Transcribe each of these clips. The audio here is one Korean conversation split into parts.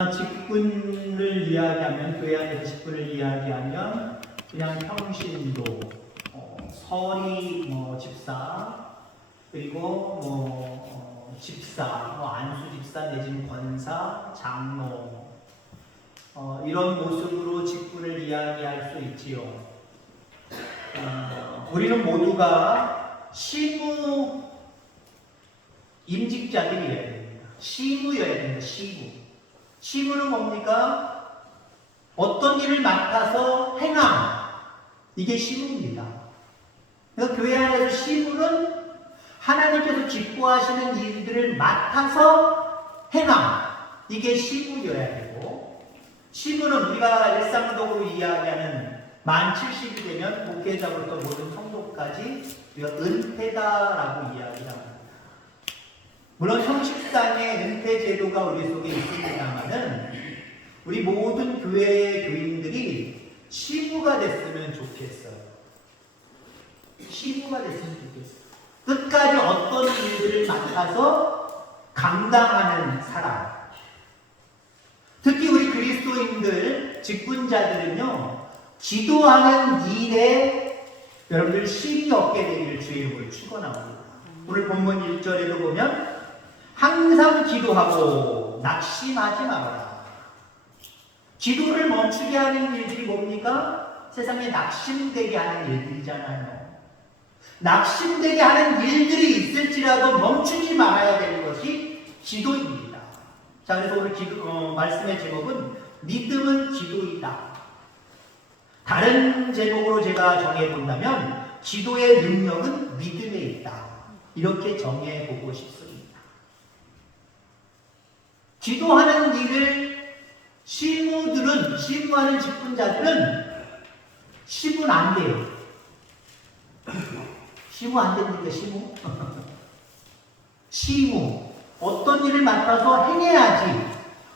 직분을 이야기하면, 교회 안에서 직분을 이야기하면 그냥 평신도, 서리 집사, 그리고 집사, 안수 집사 내지는 권사, 장로, 이런 모습으로 직분을 이야기할 수 있지요. 우리는 모두가 시무 임직자들이어야 됩니다. 시무여야 됩니다. 시무는 뭡니까? 어떤 일을 맡아서 행함. 이게 시무입니다. 그래서 교회 안에서 시무는 하나님께서 기뻐하시는 일들을 맡아서 행함. 이게 시무여야 되고, 시무는 우리가 일상적으로 이야기하는 만 70이 되면 목회자부터 모든 성도까지 우리가 은퇴다라고 이야기합니다. 물론 형식상의 은퇴 제도가 우리 속에 있습니다만은 우리 모든 교회의 교인들이 시무가 됐으면 좋겠어요. 시무가 됐으면 좋겠어요. 끝까지 어떤 일들을 맡아서 감당하는 사람. 특히 우리 그리스도인들, 직분자들은요, 기도하는 일에 여러분들 쉼이 없게 되기를 주의 이름으로 축원합니다. 오늘 본문 1절에도 보면 항상 기도하고 낙심하지 말아라. 기도를 멈추게 하는 일들이 뭡니까? 세상에 낙심되게 하는 일들이잖아요. 낙심되게 하는 일들이 있을지라도 멈추지 말아야 되는 것이 기도입니다. 자, 그래서 오늘 말씀의 제목은 믿음은 기도이다. 다른 제목으로 제가 정해본다면 기도의 능력은 믿음에 있다. 이렇게 정해보고 싶습니다. 기도하는 일을 시무하는 직분자들은 시무 안 돼요. 시무 안 됩니까? 시무. 어떤 일을 맡아서 행해야지.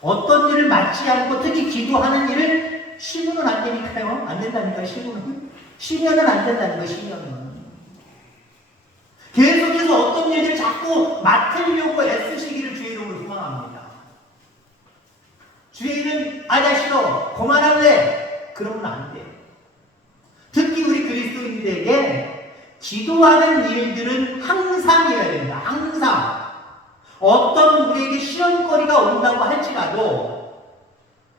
어떤 일을 맡지 않고 특히 기도하는 일을 시무는 안 되니까요. 안 된다니까, 시무는. 시면은 안 된다는 거예요, 시면은. 계속해서 어떤 일을 자꾸 맡으려고 애쓰시기를 주의 이름으로 소망합니다. 주의 이름, 나 싫어. 그만할래. 그러면 안 돼. 특히 우리 그리스도인들에게 기도하는 일들은 항상이어야 됩니다. 항상. 어떤 우리에게 시험거리가 온다고 할지라도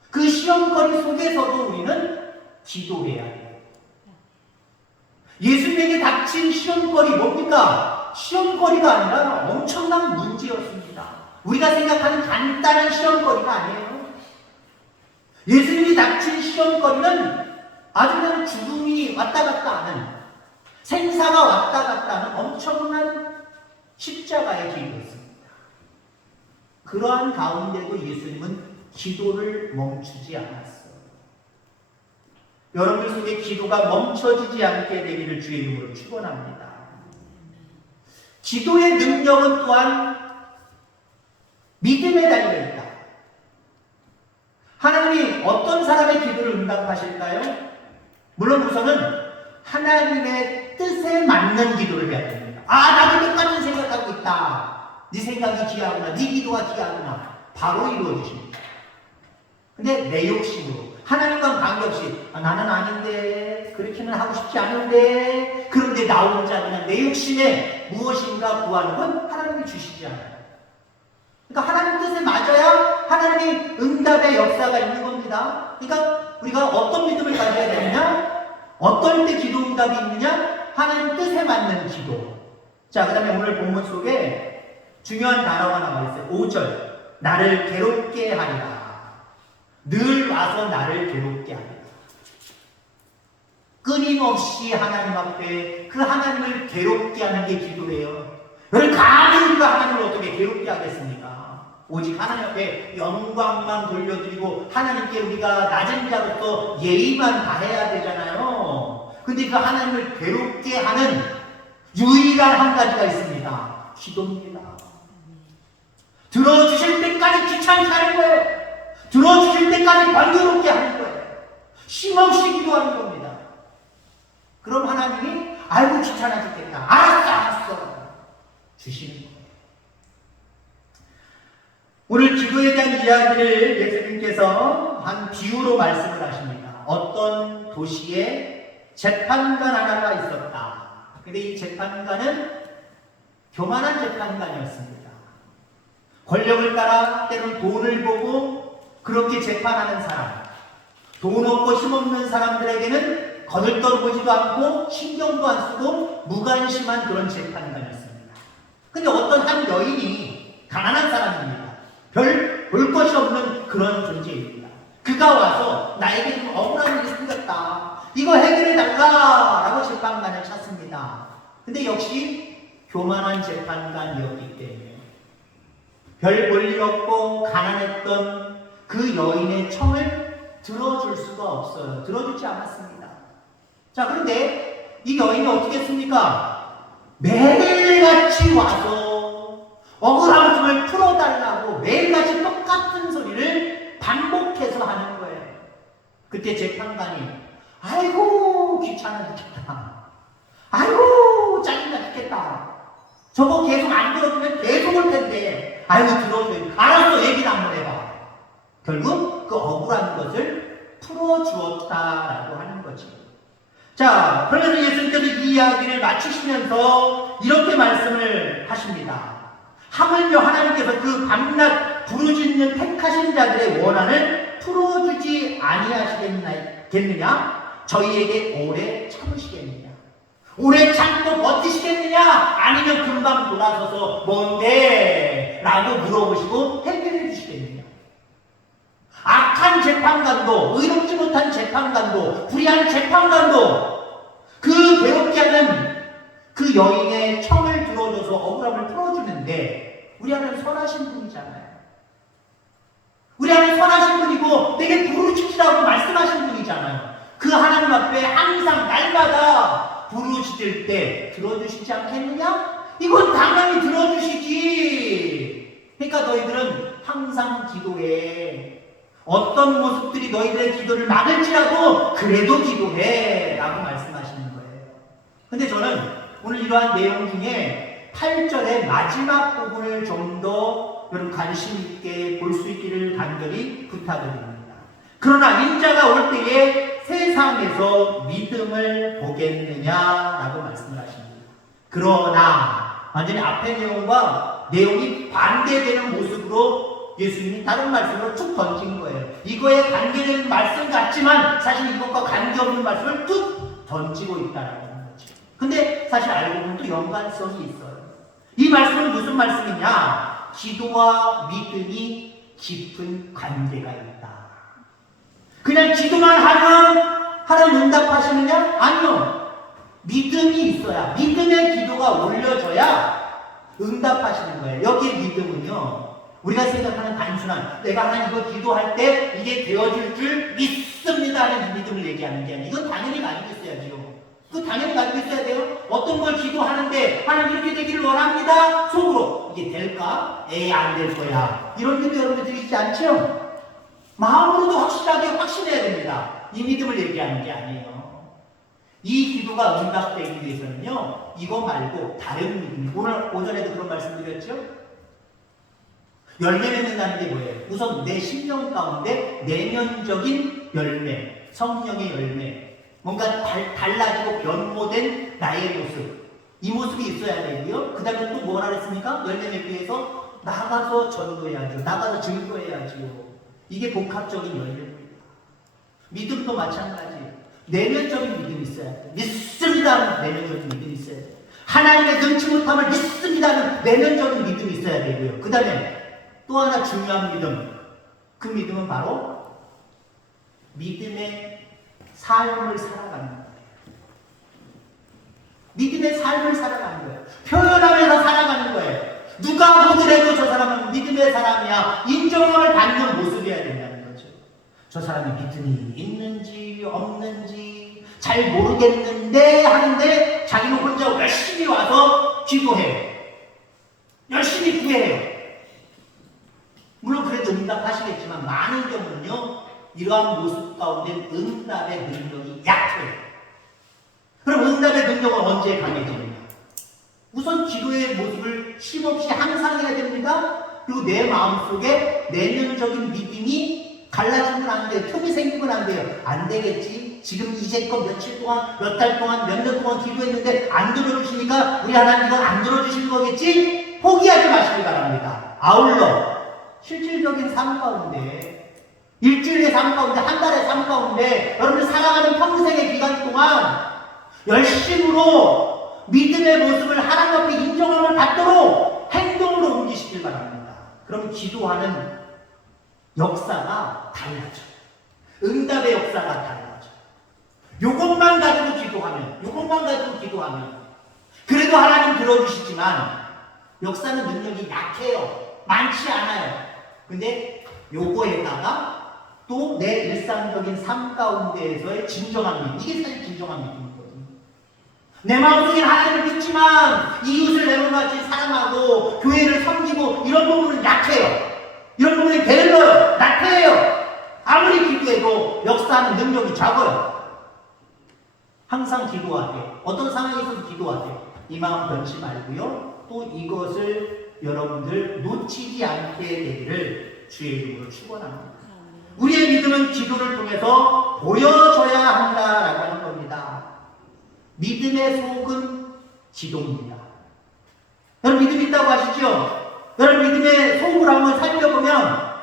그 시험거리 속에서도 우리는 기도해야 해요. 예수님에게 닥친 시험거리 뭡니까? 시험거리가 아니라 엄청난 문제였습니다. 우리가 생각하는 간단한 시험거리가 아니에요. 예수님이 닥친 시험거리는 아주 그냥 죽음이 왔다 갔다 하는, 생사가 왔다 갔다 하는 엄청난 십자가의 길이었습니다. 그러한 가운데도 예수님은 기도를 멈추지 않았어요. 여러분 속에 기도가 멈춰지지 않게 되기를 주의 이름으로 축원합니다. 기도의 능력은 또한 믿음에 달려 있다. 하나님이 어떤 사람의 기도를 응답하실까요? 물론 우선은 하나님의 뜻에 맞는 기도를 해야 됩니다. 나도 똑같은 생각하고 있다. 네 생각이 귀하구나. 네 기도가 귀하구나. 바로 이루어지십니다. 근데 내 욕심으로 하나님과 관계없이 나는 아닌데, 그렇게는 하고 싶지 않은데, 그런데 나 혼자 그냥 내 욕심에 무엇인가 구하는 건 하나님이 주시지 않아요. 그러니까 하나님 뜻에 맞아야 하나님이 응답의 역사가 있는 겁니다. 그러니까 우리가 어떤 믿음을 가져야 되느냐? 어떨 때 기도 응답이 있느냐? 하나님 뜻에 맞는 기도. 자, 그 다음에 오늘 본문 속에 중요한 단어가 나와 있어요. 5절. 나를 괴롭게 하리라. 늘 와서 나를 괴롭게 하리라. 끊임없이 하나님 앞에 그 하나님을 괴롭게 하는 게 기도예요. 늘 감히 우리가 하나님을 어떻게 괴롭게 하겠습니까? 오직 하나님 앞에 영광만 돌려드리고 하나님께 우리가 낮은 자로서 예의만 다해야 되잖아요. 근데 그 하나님을 괴롭게 하는 유일한 한 가지가 있습니다. 기도입니다. 들어주실 때까지 귀찮게 하는 거예요. 들어주실 때까지 번거롭게 하는 거예요. 쉼없이 기도하는 겁니다. 그럼 하나님이 아이고 귀찮아 죽겠다. 알았어. 주시는 거예요. 오늘 기도에 대한 이야기를 예수님께서 한 비유로 말씀을 하십니다. 어떤 도시에 재판관 하나가 있었다. 근데 이 재판관은 교만한 재판관이었습니다. 권력을 따라 때로는 돈을 보고 그렇게 재판하는 사람, 돈 없고 힘없는 사람들에게는 거들떠보지도 않고 신경도 안 쓰고 무관심한 그런 재판관이었습니다. 근데 어떤 한 여인이 가난한 사람입니다. 별 볼 것이 없는 그런 존재입니다. 그가 와서 나에게 좀 억울한 일이 생겼다. 이거 해결해달라 라고 재판관을 찾습니다. 근데 역시 교만한 재판관이었기 때문에 별 볼 일 없고 가난했던 그 여인의 청을 들어줄 수가 없어요. 들어주지 않았습니다. 자, 그런데 이 여인이 어떻게 했습니까? 매일같이 와서 억울함을 좀 풀어달라고 매일같이 똑같은 소리를 반복해서 하는 거예요. 그때 재판관이 아이고 귀찮아 죽겠다. 아이고 짜증나 죽겠다. 저거 계속 안 들어주면 계속 올 텐데 아이고 들어줘요. 알았어 얘기를 한번 해봐. 결국 그 억울한 것을 풀어주었다라고 하는 거지. 자, 그러면서 예수님께서 이 이야기를 마치시면서 이렇게 말씀을 하십니다. 하물며 하나님께서 그 밤낮 부르짖는 택하신 자들의 원한을 풀어주지 아니하시겠느냐? 저희에게 오래 참으시겠느냐? 오래 참고 버티시겠느냐? 아니면 금방 돌아서서 뭔데? 라고 물어보시고 해결해 주시겠느냐? 악한 재판관도, 의롭지 못한 재판관도, 불의한 재판관도 그 괴롭게 하는 그 여인의 청을 들어줘서 억울함을 풀어주는데 우리 하나님 선하신 분이잖아요. 우리 하나님 선하신 분이고 내게 부르짖으라고 말씀하신 분이잖아요. 그 하나님 앞에 항상 날마다 부르짖을 때 들어주시지 않겠느냐? 이건 당연히 들어주시지. 그러니까 너희들은 항상 기도해. 어떤 모습들이 너희들의 기도를 막을지라도 그래도 기도해 라고 말씀하시는 거예요. 근데 저는 오늘 이러한 내용 중에 8절의 마지막 부분을 좀 더 여러분 관심 있게 볼 수 있기를 간절히 부탁드립니다. 그러나 인자가 올 때에 세상에서 믿음을 보겠느냐라고 말씀을 하십니다. 그러나 완전히 앞의 내용과 내용이 반대되는 모습으로 예수님이 다른 말씀으로 툭 던진 거예요. 이거에 관계되는 말씀 같지만 사실 이것과 관계없는 말씀을 툭 던지고 있다라는 거죠. 근데 사실 알고 보면 또 연관성이 있어요. 이 말씀은 무슨 말씀이냐? 기도와 믿음이 깊은 관계가 있다. 그냥 기도만 하면 하나님 응답하시느냐? 아니요. 믿음이 있어야, 믿음의 기도가 올려져야 응답하시는 거예요. 여기에 믿음은요, 우리가 생각하는 단순한 내가 하나님 이거 기도할 때 이게 되어질 줄 믿습니다 하는 믿음을 얘기하는 게 아니에요. 이건 당연히 가지고 있어야죠. 그거 당연히 가지고 있어야 돼요. 어떤 걸 기도하는데 하나님 이렇게 되기를 원합니다. 속으로 이게 될까? 에이 안 될 거야. 이런 기도 여러분들 드리지 않죠? 마음으로도 확실하게 확신해야 됩니다. 이 믿음을 얘기하는 게 아니에요. 이 기도가 응답되기 위해서는요, 이거 말고 다른 믿음. 오늘 오전에도 그런 말씀 드렸죠? 열매 맺는다는 게 뭐예요? 우선 내 심령 가운데 내면적인 열매, 성령의 열매, 뭔가 달라지고 변모된 나의 모습, 이 모습이 있어야 되고요. 그 다음에 또 뭐라 그랬습니까? 열매 맺기 위해서 나가서 전도해야죠. 나가서 증거해야지요. 이게 복합적인 열매입니다. 믿음도 마찬가지. 내면적인 믿음이 있어야 돼요. 믿습니다는 내면적인 믿음이 있어야 돼요. 하나님의 능치 못함을 믿습니다는 내면적인 믿음이 있어야 되고요. 그 다음에 또 하나 중요한 믿음. 그 믿음은 바로 믿음의 삶을 살아가는 거예요. 믿음의 삶을 살아가는 거예요. 표현하면서 살아가는 거예요. 누가 보더라도 저 사람은 믿음의 사람이야. 인정함을 받는 모습이어야 된다는 거죠. 저 사람이 믿음이 있는지 없는지 잘 모르겠는데 하는데 자기는 혼자 열심히 와서 기도해요. 열심히 구해요. 물론 그래도 응답하시겠지만 많은 경우는요, 이러한 모습 가운데 응답의 능력이 약해요. 그럼 응답의 능력은 언제 강해집니까? 우선 기도의 모습을 쉼없이 항상 해야 됩니다. 그리고 내 마음속에 내면적인 믿음이 갈라지면 안 돼요. 틈이 생기면 안 돼요. 안 되겠지. 지금 이제껏 며칠 동안, 몇 달 동안, 몇 년 동안 기도했는데 안 들어주시니까 우리 하나님 이건 안 들어주실 거겠지? 포기하지 마시기 바랍니다. 아울러 실질적인 삶 가운데, 일주일의 삶 가운데, 한 달의 삶 가운데 여러분들 살아가는 평생의 기간 동안 열심으로 믿음의 모습을 하나님 앞에 인정함을 받도록 행동으로 옮기시길 바랍니다. 그럼 기도하는 역사가 달라져요. 응답의 역사가 달라져요. 요것만 가지고 기도하면 그래도 하나님 들어주시지만 역사는 능력이 약해요. 많지 않아요. 근데 요거에다가 또 내 일상적인 삶 가운데에서의 진정한 믿음, 이게 사실 진정한 믿음이거든요. 내 마음속에 하나님을 믿지만 이웃을 내려놓지 사랑하고 교회를 섬기고 이런 부분은 약해요. 이런 부분이 게을러요. 나태해요. 아무리 기도해도 역사하는 능력이 작아요. 항상 기도하되, 어떤 상황에서도 기도하되 이 마음 변치 말고요. 또 이것을 여러분들 놓치지 않게 되기를 주의 이름으로 축원합니다. 우리의 믿음은 기도를 통해서 보여져야 한다라고 하는 겁니다. 믿음의 속은 기도입니다. 여러분 믿음 있다고 하시죠? 여러분 믿음의 속을 한번 살펴보면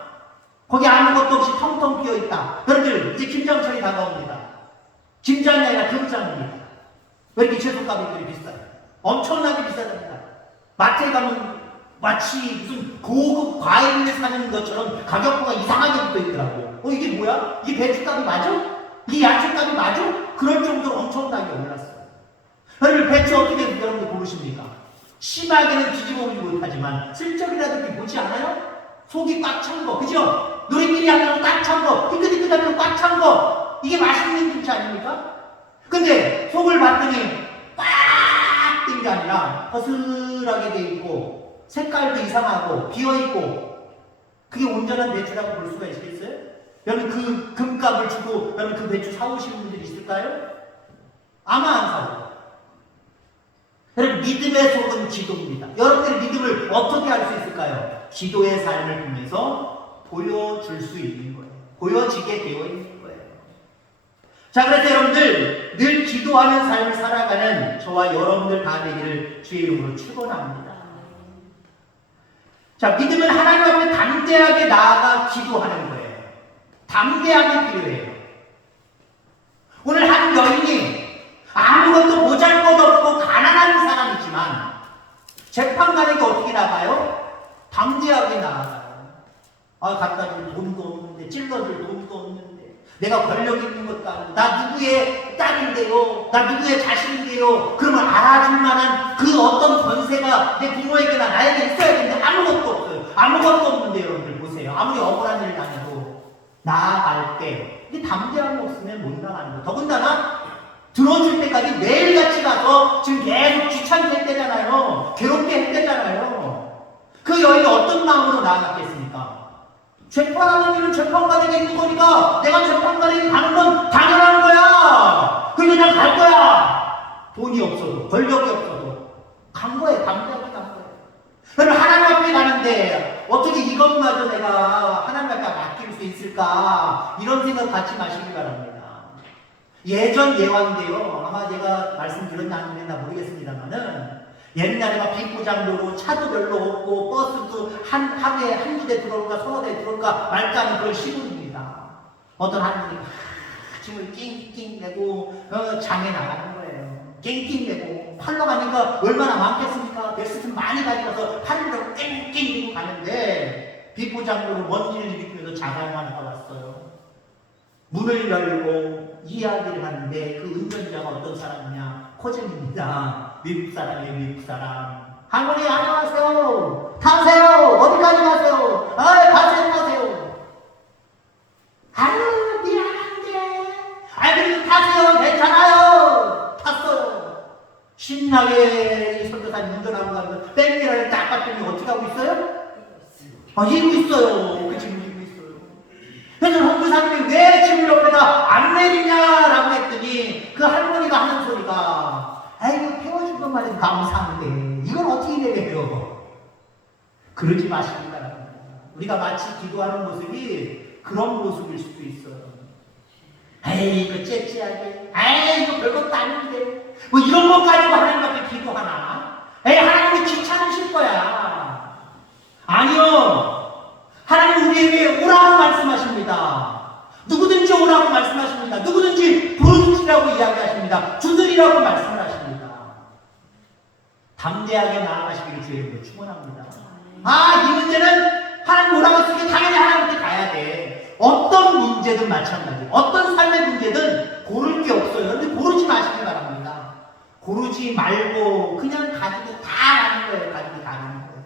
거기 아무것도 없이 텅텅 비어있다. 여러분들 이제 김장철이 다가옵니다. 김장이 아니라 금장입니다. 왜 이렇게 채소값이 비싸요? 엄청나게 비싸답니다. 마트에 가면 마치 무슨 고급 과일을 사는 것처럼 가격표가 이상하게 붙어있더라고요. 이게 뭐야? 이게 배추값이 맞아? 이게 야채값이 맞아? 그럴 정도로 엄청나게 올랐어요. 여러분 배추 어떻게 여러분들 고르십니까? 심하게는 뒤집어 보지 못하지만 슬쩍이라도 이렇게 보지 않아요? 속이 꽉 찬 거, 그죠? 노리끼리 하면 꽉 찬 거, 삐끗삐끗하면 꽉 찬 거, 이게 맛있는 김치 아닙니까? 근데 속을 봤더니 꽉 뜬 게 아니라 허슬하게 돼 있고 색깔도 이상하고 비어있고, 그게 온전한 배추라고 볼 수가 있겠어요? 여러분 그 금값을 주고 여러분 그 배추 사오시는 분들이 있을까요? 아마 안 사요. 여러분 믿음의 속은 기도입니다. 여러분들의 믿음을 어떻게 할 수 있을까요? 기도의 삶을 통해서 보여줄 수 있는 거예요. 보여지게 되어 있는 거예요. 자, 그래서 여러분들 늘 기도하는 삶을 살아가는 저와 여러분들 다 되기를 주의 이름으로 축원합니다. 자, 믿음은 하나님 앞에 담대하게 나아가 기도하는 거예요. 담대함이 필요해요. 오늘 한 여인이 아무것도 보잘것없고 가난한 사람이지만 재판관에게 어떻게 나가요? 담대하게 나아가요. 갖다 줄 돈도 없는데, 찔러줄 돈도 없는데, 내가 권력 있는 것도 아니고, 나 누구의 딸인데요, 나 누구의 자식인데요. 그러면 알아줄 만한 그 어떤 권세가 내 부모에게나 나에게 있어야 되는데 아무것도 없어요. 아무것도 없는데 여러분들 보세요. 아무리 억울한 일을 당해도 나아갈 때 이게 담대함이 없으면 못 나가는 거예요. 더군다나 들어줄 때까지 매일같이 가서 지금 계속 귀찮게 했대잖아요. 괴롭게 했대잖아요. 그 여인이 어떤 마음으로 나아갔겠습니까? 재판하는 일은 재판관에게 있는 거니까 내가 재판관에게 가는 건 당연한 거야. 그냥 갈 거야. 돈이 없어도, 권력이 없어도 간 거예요. 담대하게 간 거예요. 그러면 하나님 앞에 가는데 어떻게 이것마저 내가 하나님 앞에 맡길 수 있을까? 이런 생각 갖지 마시기 바랍니다. 예전 예화인데요. 아마 제가 말씀드렸나 안 드렸나 모르겠습니다만은 옛날에 막 비포장도로 차도 별로 없고 버스도 하루에 한 부대 들어올까 서너 대 들어올까 말까 하는 그런 시골입니다. 어떤 한 분이 짐을 낑낑 내고 장에 나가는 거예요. 낑낑 내고 팔러 가니까 얼마나 많겠습니까? 베스트 많이 가져가서 팔로 낑낑 내고 가는데 비포장도로 먼지를 일으키면서 자가용 하나가 왔어요. 문을 열고 이야기를 하는데 그 운전자가 어떤 사람이냐? 코젠입니다. 미국 사람이에요. 미국 사람. 할머니 안녕하세요. 타세요. 어디까지 가세요? 가세요. 타세요. 아유 미안한데. 그래도 타세요. 괜찮아요. 탔어요. 신나게 이 선교사님 운전하고 가면 땡기를 딱 봤더니 어떻게 하고 있어요? 이고 있어요. 그 지금 이고 있어요. 그래서 선교사님이 왜 지금 옆에다 안 내리냐라고 했더니 그 할머니가 하는 소리가 아이고 태워준 것만 해도 감사한데 이걸 어떻게 내려요? 그러지 마시기 바랍니다. 우리가 마치 기도하는 모습이 그런 모습일 수도 있어요. 에이, 이거 째째하게. 에이, 이거 별것도 아닌데. 뭐 이런 것 가지고 하나님 앞에 기도하나? 에이, 하나님이 귀찮으실 거야. 아니요. 하나님 우리에게 오라고 말씀하십니다. 누구든지 오라고 말씀하십니다. 누구든지 부르짖으라고 이야기하십니다. 주들이라고 말씀을 하십니다. 담대하게 나아가시기를 주의 이름으로 축원합니다. 이 문제는 하나님 오라고 했으니 당연히 하나님한테 가야 돼. 어떤 문제든 마찬가지. 어떤 삶의 문제든 고를 게 없어요. 그런데 고르지 마시기 바랍니다. 고르지 말고 그냥 가지고 다 가는 거예요. 가지고 다 가는 거예요.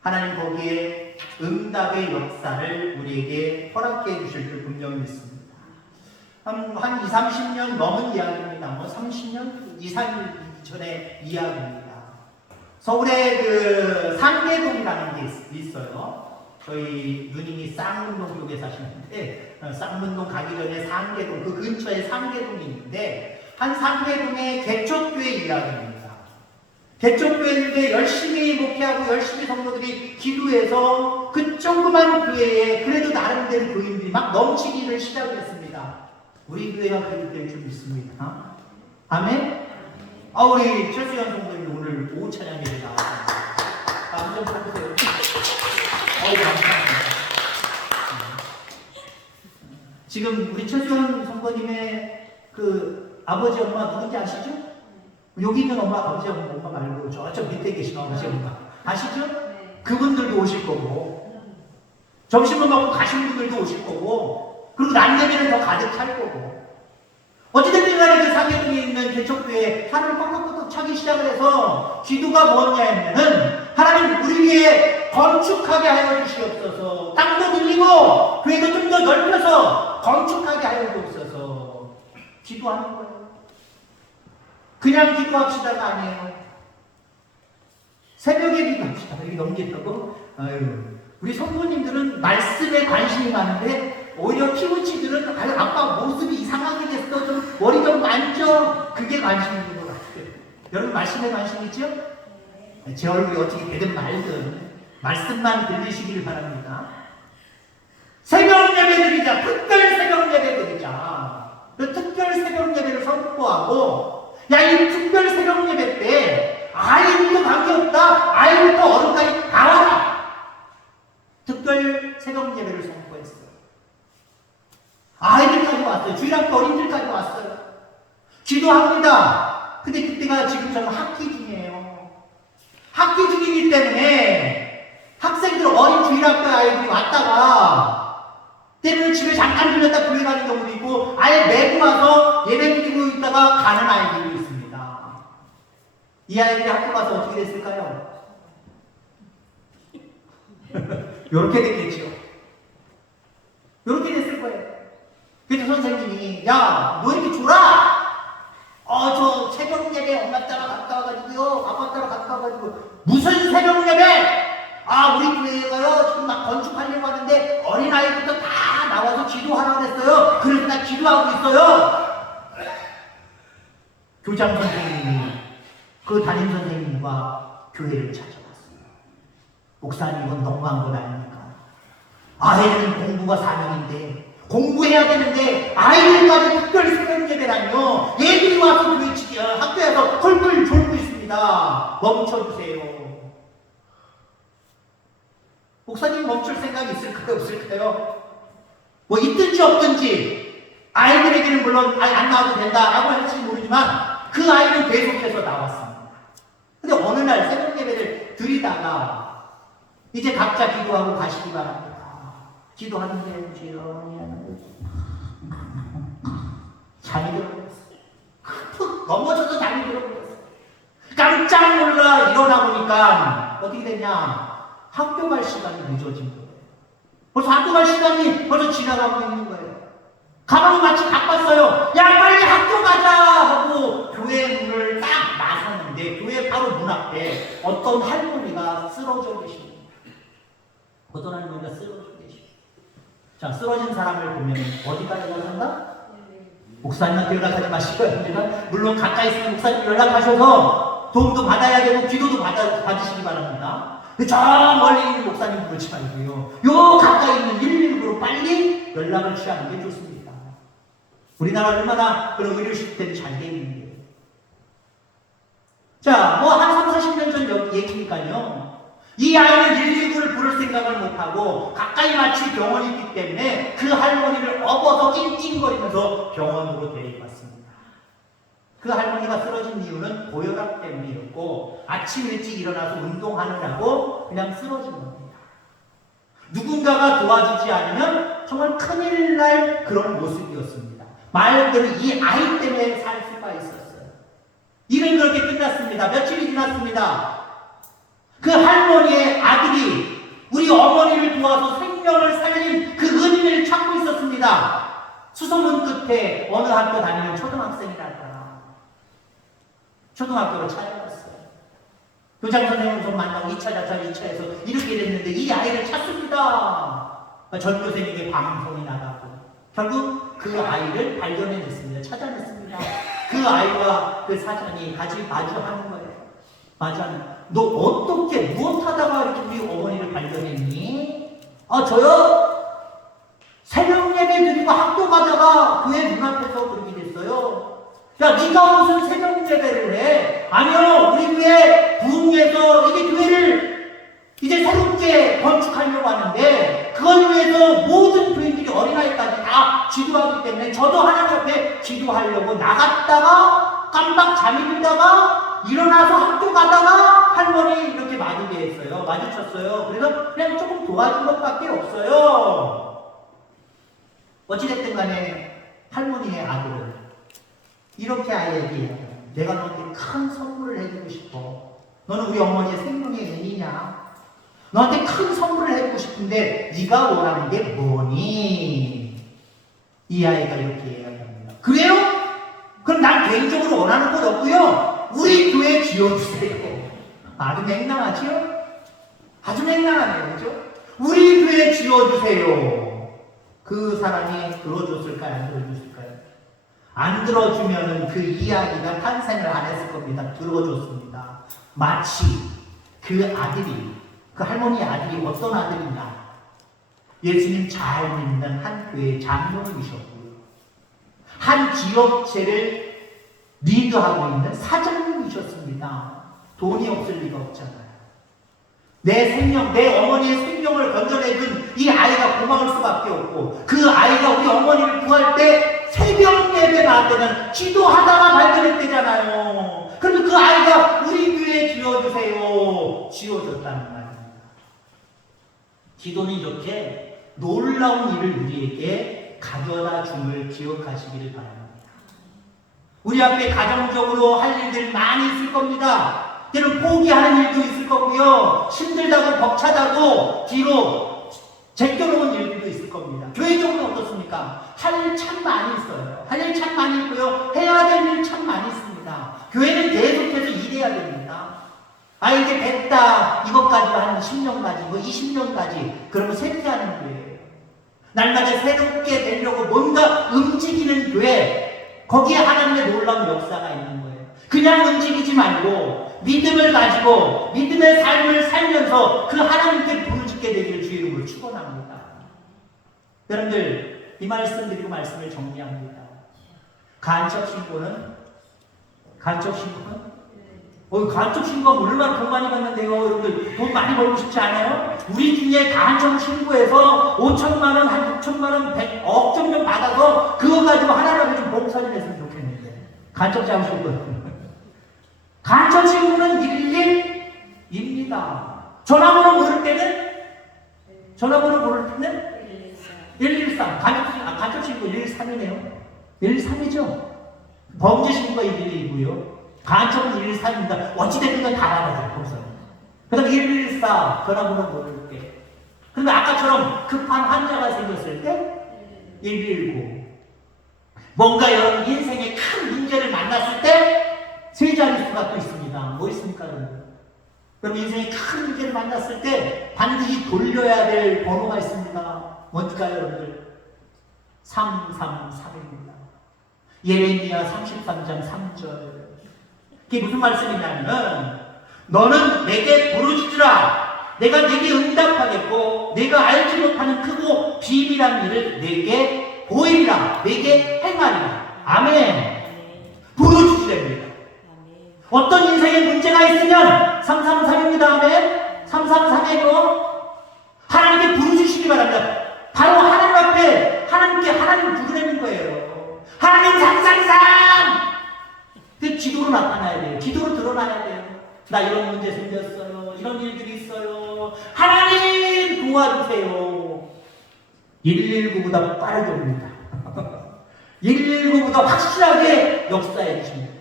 하나님 거기에 응답의 역사를 우리에게 허락해 주실 줄 분명히 믿습니다. 한 20, 30년 넘은 이야기입니다. 뭐 30년? 2, 3일 전의 이야기입니다. 서울에 그 상계동이라는 게 있어요. 저희 누님이 쌍문동 쪽에 사시는데 쌍문동 가기 전에 상계동, 그 근처에 상계동이 있는데 한 상계동의 개척교회 이야기입니다. 개척교회인데 열심히 목회하고 열심히 성도들이 기도해서 그 조그만 교회에 그래도 나름대로 교인들이 막 넘치기를 시작했습니다. 우리 교회가 그렇게 될 줄 믿습니다. 아멘? 우리 최수연 성도님 오늘 오후 찬양 예배 나왔습니다. 한번 보세요. 감사합니다. 지금 우리 최수연 성도님의 그 아버지 엄마 누군지 아시죠? 여기 있는 엄마, 아버지 엄마 말고 저쪽 밑에 계신 아버지 엄마 아시죠? 네. 그분들도 오실 거고 점심을 먹고 가신 분들도 오실 거고 그리고 난제비는 더 가득 찰 거고 어찌됐든 간에 그 상계동에 있는 개척교회에 하늘을 꽉꽉꽉 차기 시작을 해서 기도가 뭐냐면은 하나님 우리 위에 건축하게 하여 주시옵소서. 땅도 늘리고 교회도 좀 더 넓혀서 건축하게 하여 주옵소서. 기도하는 거예요. 그냥 기도합시다가 아니에요. 새벽에 기도합시다. 이렇게 넘기려고. 우리 성도님들은 말씀에 관심이 많은데 오히려 피부치들은 아빠 모습이 이상하게 됐어. 좀 머리 좀 만져. 그게 관심 있는 것 같아요. 여러분 말씀에 관심 있죠? 제 얼굴이 어떻게 되든 말든 말씀만 들리시길 바랍니다. 새벽 예배 드리자. 특별 새벽 예배 드리자. 그 특별 새벽 예배를 선포하고 이 특별 새벽 예배 때 아이들도 관계없다. 아이부터 어른까지 다 와라. 특별 새벽 예배를 선포했어요. 아이들까지 왔어요. 주일학교 어린이들까지 왔어요. 기도합니다. 근데 그때가 지금처럼 학기 중이에요. 학기 중이기 때문에 학생들 어린 주일학교 아이들이 왔다가 때로는 집에 잠깐 들렸다 교회 가는 경우도 있고 아예 매고 와서 예배 드리고 있다가 가는 아이들도 있습니다. 이 아이들이 학교 가서 어떻게 됐을까요? 요렇게 됐겠죠. 요렇게 됐을 거예요. 그래서 선생님이 야, 너 이렇게 졸아? 저 새벽 예배 엄마 따라 갔다 와가지고요. 아빠 따라 갔다 와가지고 무슨 새벽 예배? 우리 교회가요 지금 막 건축하려고 하는데 어린아이부터 다 나와서 기도하라고 했어요. 그래서 나 기도하고 있어요. 교장 선생님이 그 담임 선생님과 교회를 찾아왔어요. 목사님 이건 너무한 건 아닙니까? 아이들은 공부가 사명인데 공부해야 되는데 아이들까지 특별 새벽 예배라뇨. 얘들이 와서 교회 학교에서 헐헐 졸고 있습니다. 멈춰주세요. 목사님 멈출 생각이 있을까요? 없을까요? 뭐 있든지 없든지 아이들에게는 물론 안 나와도 된다라고 할지 모르지만 그 아이는 계속해서 나왔습니다. 근데 어느 날 새벽 예배를 드리다가 이제 각자 기도하고 가시기 바랍니다. 기도하는데 잠이 들어버렸어요. 푹 넘어져서 잠이 들어버렸어요. 깜짝 놀라 일어나 보니까 어떻게 됐냐? 학교 갈 시간이 늦어진 거예요. 벌써 학교 갈 시간이 벌써 지나가고 있는 거예요. 가방을 마치 바꿨어요. 야 빨리 학교 가자 하고 교회 문을 딱 나섰는데 교회 바로 문 앞에 어떤 할머니가 쓰러져 계십니다. 어떤 할머니가 쓰러져 계십니다. 자, 쓰러진 사람을 보면 어디다 연락한다? 목사님한테 연락하지 마시고요. 물론 가까이 있으면 목사님 연락하셔서 도움도 받아야 되고 기도도 받으시기 바랍니다. 저 멀리 있는 목사님 부르지 말고요. 요 가까이 있는 119로 빨리 연락을 취하는 게 좋습니다. 우리나라 얼마나 그런 의료 시스템이 잘 돼 있는데. 자, 뭐 한 3, 40년 전 얘기니까요. 이 아이는 119를 부를 생각을 못하고 가까이 마치 병원이 있기 때문에 그 할머니를 업어서 낑낑거리면서 병원으로 데려갔습니다. 그 할머니가 쓰러진 이유는 고혈압 때문이었고 아침 일찍 일어나서 운동하느라고 그냥 쓰러진 겁니다. 누군가가 도와주지 않으면 정말 큰일 날 그런 모습이었습니다. 말 그대로 이 아이 때문에 살 수가 있었어요. 일은 그렇게 끝났습니다. 며칠이 지났습니다. 그 할머니의 아들이 우리 어머니를 도와서 생명을 살린 그 은인을 찾고 있었습니다. 수소문 끝에 어느 학교 다니는 초등학생이랄까. 초등학교로 찾아갔어요. 교장 선생님 좀 만나고 2차, 2차에서 이렇게 됐는데 이 아이를 찾습니다. 전교생에게 방송이 나가고 결국 그 아이를 발견해냈습니다. 찾아냈습니다. 그 아이와 그 사장이 같이 마주하는 거예요. 마주하는. 너 어떻게 무엇하다가 이렇게 우리 어머니를 발견했니? 저요? 새벽 예배 드리고 학교 가다가 교회 눈앞에서 그렇게 됐어요. 야, 네가 무슨 새벽 예배를 해? 아니요, 우리 교회 부흥에서 이게 교회를 이제 새롭게 건축하려고 하는데 그걸 위해서 모든 교인들이 어린아이까지 다 기도하기 때문에 저도 하나님 앞에 기도하려고 나갔다가 깜빡 잠이 들다가 일어나서 학교 가다가 할머니 이렇게 마주했어요. 마주쳤어요. 그래서 그냥 조금 도와준 것밖에 없어요. 어찌됐든 간에 할머니의 아들은 이렇게 아이에게 내가 너한테 큰 선물을 해주고 싶어. 너는 우리 어머니의 생명의 은이냐? 너한테 큰 선물을 해주고 싶은데 네가 원하는 게 뭐니? 이 아이가 이렇게 이야기합니다. 그래요? 그럼 난 개인적으로 원하는 건 없고요. 우리 교회 지어주세요. 아주 맹랑하죠? 아주 맹랑하네요. 그죠? 우리 교회 지어주세요. 그 사람이 들어줬을까요? 안 들어줬을까요? 안 들어주면은 그 이야기가 탄생을 안 했을 겁니다. 들어줬습니다. 마치 그 아들이, 그 할머니의 아들이 어떤 아들이냐? 예수님 잘 믿는 한 교회 장로님이셨고요. 한 기업체를 리드하고 있는 사장님이셨습니다. 돈이 없을 리가 없잖아요. 내 생명, 내 어머니의 생명을 건져내준 이 아이가 고마울 수밖에 없고 그 아이가 우리 어머니를 구할 때 새벽 예배 나올 때는 기도하다가 발견했대잖아요. 그러면 그 아이가 우리 교회에 지어주세요. 지어줬다는 말입니다. 기도는 이렇게 놀라운 일을 우리에게 가져다 줌을 기억하시기를 바랍니다. 우리 앞에 가정적으로 할 일들 많이 있을 겁니다. 때론 포기하는 일도 있을 거고요. 힘들다고 벅차다고 뒤로 제껴놓은 일들도 있을 겁니다. 교회적으로 어떻습니까? 할 일 참 많이 있어요. 할 일 참 많이 있고요. 해야 될 일 참 많이 있습니다. 교회는 계속해서 일해야 됩니다. 이제 됐다. 이것까지 한 10년까지, 뭐 20년까지. 그러면 쇠퇴하는 교회예요. 날마다 새롭게 되려고 뭔가 움직이는 교회. 거기에 하나님의 놀라운 역사가 있는 거예요. 그냥 움직이지 말고 믿음을 가지고 믿음의 삶을 살면서 그 하나님께 부르짖게 되기를 주의 이름으로 축원합니다. 여러분들 이 말씀 드리고 말씀을 정리합니다. 간첩 신고는 간첩 신고가 얼마나 돈 많이 받는데요. 여러분들 돈 많이 벌고 싶지 않아요? 우리 중에 간첩 신고해서 5천만 원, 한 6천만 원, 100억 정도 받아서 그거 가지고 하나라도 좀 봉사 좀 했으면 좋겠는데 간첩 잡으실 거예요. 간첩 신고는 112입니다. 전화번호 모를 때는 113. 간첩 신고 113이네요. 113이죠. 범죄 신고가 112이고요. 간첩은 113입니다. 어찌됐든 다 받아요. 거기서. 그 다음에 114. 전화번호 모를 때. 그런데 아까처럼 급한 환자가 생겼을 때 119. 뭔가 여러분 인생에 큰 문제를 만났을 때 세 자릿수가 또 있습니다. 뭐 있습니까, 여러분? 여러분 인생에 큰 문제를 만났을 때 반드시 돌려야 될 번호가 있습니다. 뭔가요, 여러분들? 333입니다. 예레미야 33장 3절. 이게 무슨 말씀이냐면 너는 내게 부르짖으라. 내가 내게 응답하겠고 내가 알지 못하는 크고 비밀한 일을 내게 보이리라. 내게 행하리라. 아멘. 부르짖으랍니다. 어떤 인생에 문제가 있으면 333입니다. 아멘. 333이고 하나님께 부르짖으시기 바랍니다. 바로 하나님 앞에 하나님 부르는 거예요. 하나님 상상상! 그 기도로 나타나야 돼요. 기도로 드러나야 돼요. 나 이런 문제 생겼어요. 이런 일들이 있어요. 하나님 도와주세요. 119보다 빠르게 옵니다. 119보다 확실하게 역사해 주십니다.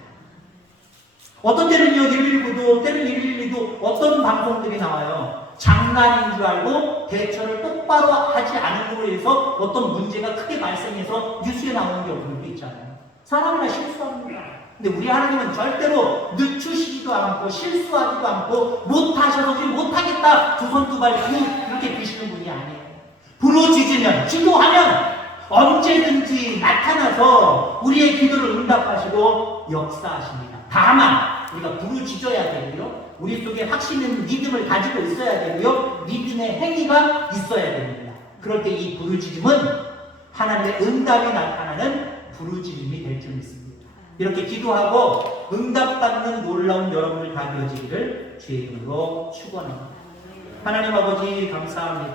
어떤 때는요 119도 때는 112도 어떤 방송들이 나와요. 장난인 줄 알고 대처를 똑바로 하지 않은 걸로 해서 어떤 문제가 크게 발생해서 뉴스에 나오는 경우도 있잖아요. 사람이나 실수합니다. 근데 우리 하나님은 절대로 늦추시지도 않고 실수하지도 않고 못하셔서 못하겠다 두 손 두 발 그렇게 비시는 분이 아니에요. 부르짖으면 기도하면 언제든지 나타나서 우리의 기도를 응답하시고 역사하십니다. 다만 우리가 부르짖어야 되고요. 우리 속에 확신 있는 믿음을 가지고 있어야 되고요. 믿음의 행위가 있어야 됩니다. 그럴 때 이 부르짖음은 하나님의 응답이 나타나는 부르짖음이 될 줄 믿습니다. 이렇게 기도하고 응답받는 놀라운 여러분들 다 되어지기를 주의 이름으로 축원합니다. 하나님 아버지 감사합니다.